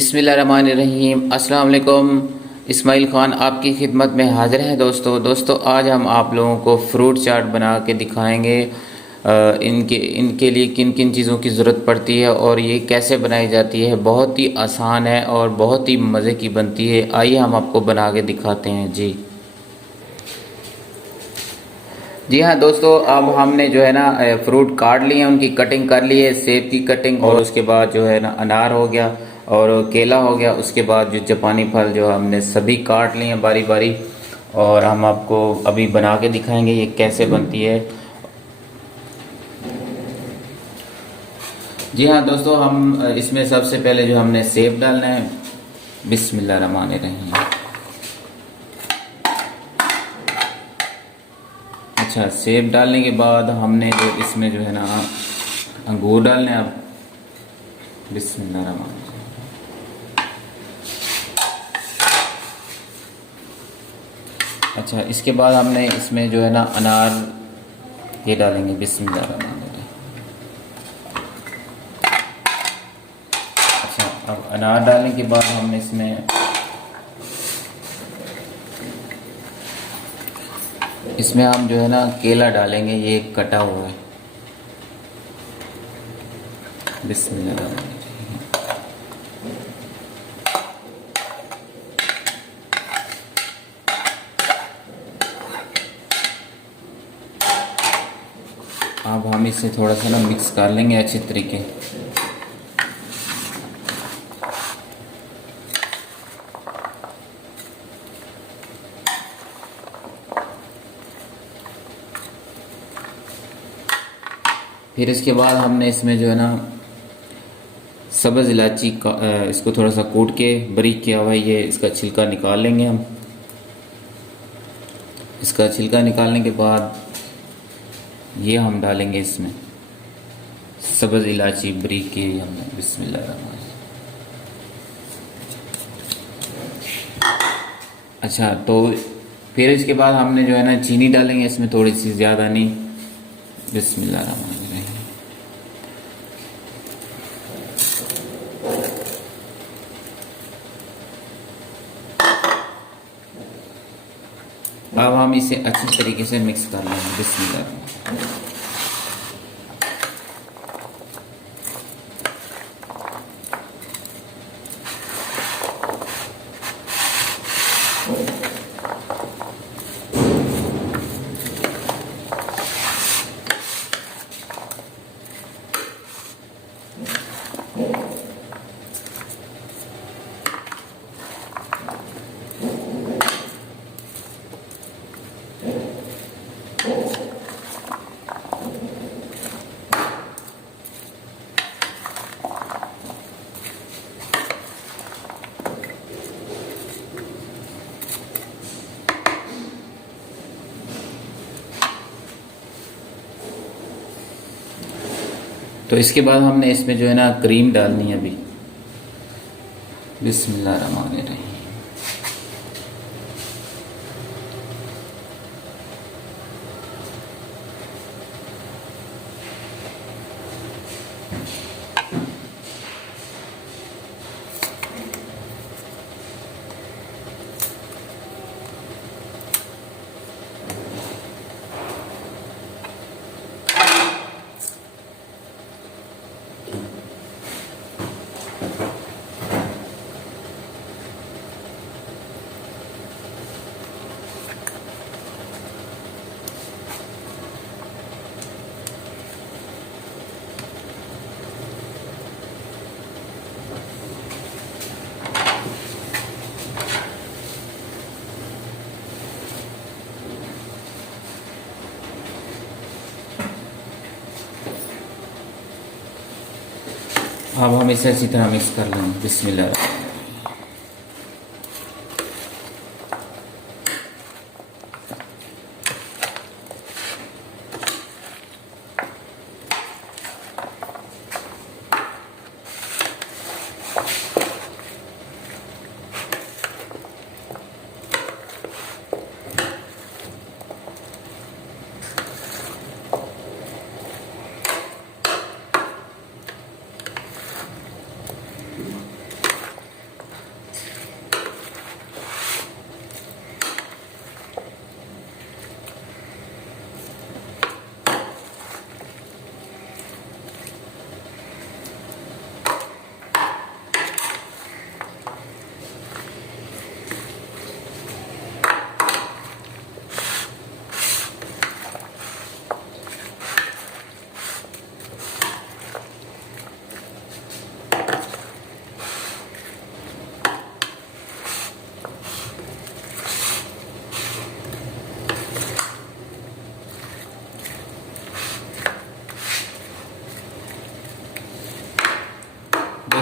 बिस्मिल्लाहिर्रहमानिर्रहीम। अस्सलाम वालेकुम। इस्माइल ख़ान आपकी खिदमत में हाज़िर है। दोस्तों आज हम आप लोगों को फ्रूट चाट बना के दिखाएंगे। इनके लिए किन किन चीज़ों की ज़रूरत पड़ती है और ये कैसे बनाई जाती है। बहुत ही आसान है और बहुत ही मज़े की बनती है। आइए हम आपको बना के दिखाते हैं। जी हाँ दोस्तों, अब हमने जो है ना फ्रूट काट लिए हैं, उनकी कटिंग कर ली है। सेब की कटिंग, और उसके बाद जो है ना अनार हो गया और केला हो गया। उसके बाद जो जापानी फल जो हमने सभी काट लिए हैं बारी बारी, और हम आपको अभी बना के दिखाएंगे ये कैसे बनती है। जी हाँ दोस्तों, हम इसमें सबसे पहले जो हमने सेब डालना है। बिस्मिल्लाहिर्रहमानिर्रहीम। अच्छा, सेब डालने के बाद हमने जो इसमें जो है ना अंगूर डालने हैं। अब बिस्मिल्लाहिर्रहमानिर्रहीम। अच्छा, इसके बाद हमने इसमें जो है ना अनार ये डालेंगे। बिस्मिल्लाहिर्रहमानिर्रहीम। अच्छा, अब अनार डालने के बाद हमने इसमें हम जो है ना केला डालेंगे, ये कटा हुआ है। बिस्मिल्लाहिर्रहमानिर्रहीम। अब हम इसे थोड़ा सा ना मिक्स कर लेंगे अच्छे तरीके। फिर इसके बाद हमने इसमें जो है ना सब्ज़ इलायची का इसको थोड़ा सा कूट के बारीक किया हुआ है, ये इसका छिलका निकाल लेंगे हम। इसका छिलका निकालने के बाद ये हम डालेंगे इसमें सब्ज़ इलायची बारीक की हमने। बिस्मिल्लाहिर्रहमानिर्रहीम। अच्छा, तो फिर इसके बाद हमने जो है ना चीनी डालेंगे इसमें, थोड़ी सी, ज़्यादा नहीं। बिस्मिल्लाहिर्रहमानिर्रहीम। अब हम इसे अच्छी तरीके से मिक्स कर लेंगे। बिस्मिल्लाह। तो इसके बाद हमने इसमें जो है ना क्रीम डालनी है अभी। बिस्मिल्लाहिर्रहमानिर्रहीम। अब हम इसे अच्छी तरह मिक्स कर लेंगे। बिस्मिल्लाह।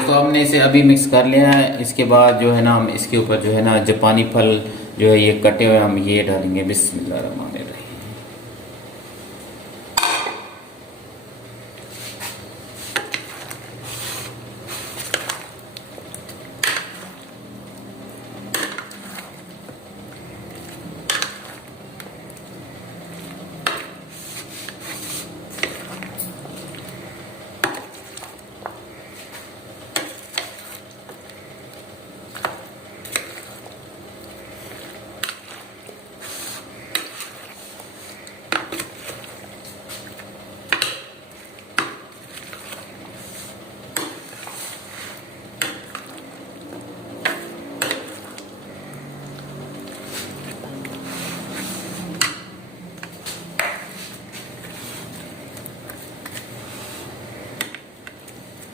दोस्तों हमने इसे अभी मिक्स कर लिया है। इसके बाद जो है ना हम इसके ऊपर जो है ना जापानी फल जो है ये कटे हुए हम ये डालेंगे। बिस्मिल्लाहिर्रहमानिर्रहीम।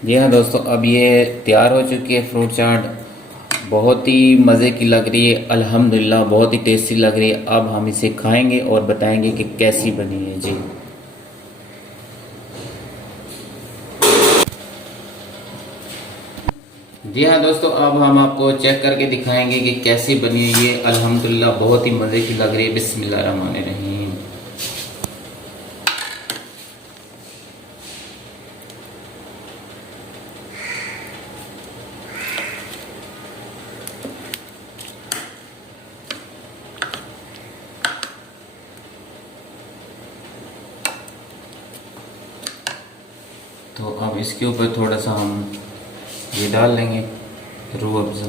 जी हाँ दोस्तों, अब ये तैयार हो चुकी है फ्रूट चाट। बहुत ही मज़े की लग रही है, अल्हम्दुलिल्लाह बहुत ही टेस्टी लग रही है। अब हम इसे खाएंगे और बताएंगे कि कैसी बनी है। जी हाँ दोस्तों, अब हम आपको चेक करके दिखाएंगे कि कैसी बनी है ये। अल्हम्दुलिल्लाह बहुत ही मज़े की लग रही है। बिस्मिल्लाहिर्रहमानिर्रहीम। तो अब इसके ऊपर थोड़ा सा हम ये डाल लेंगे रूह अफ़ज़ा।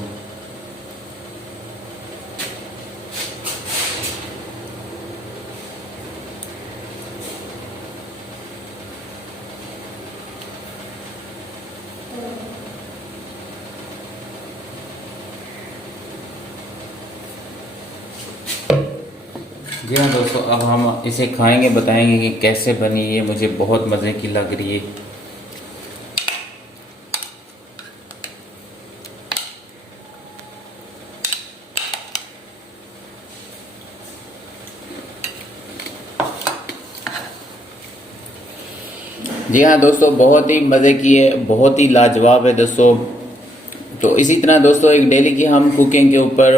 जी हाँ दोस्तों, अब हम इसे खाएंगे, बताएंगे कि कैसे बनी ये। मुझे बहुत मज़े की लग रही है। जी हाँ दोस्तों, बहुत ही मज़े की है, बहुत ही लाजवाब है दोस्तों। तो इसी तरह दोस्तों एक डेली की हम कुकिंग के ऊपर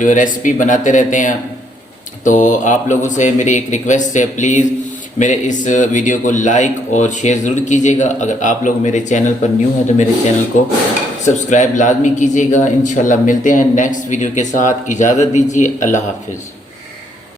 जो रेसिपी बनाते रहते हैं। तो आप लोगों से मेरी एक रिक्वेस्ट है, प्लीज़ मेरे इस वीडियो को लाइक और शेयर ज़रूर कीजिएगा। अगर आप लोग मेरे चैनल पर न्यू हैं तो मेरे चैनल को सब्सक्राइब लाजमी कीजिएगा। इंशाल्लाह मिलते हैं नेक्स्ट वीडियो के साथ। इजाज़त दीजिए, अल्लाह हाफिज़।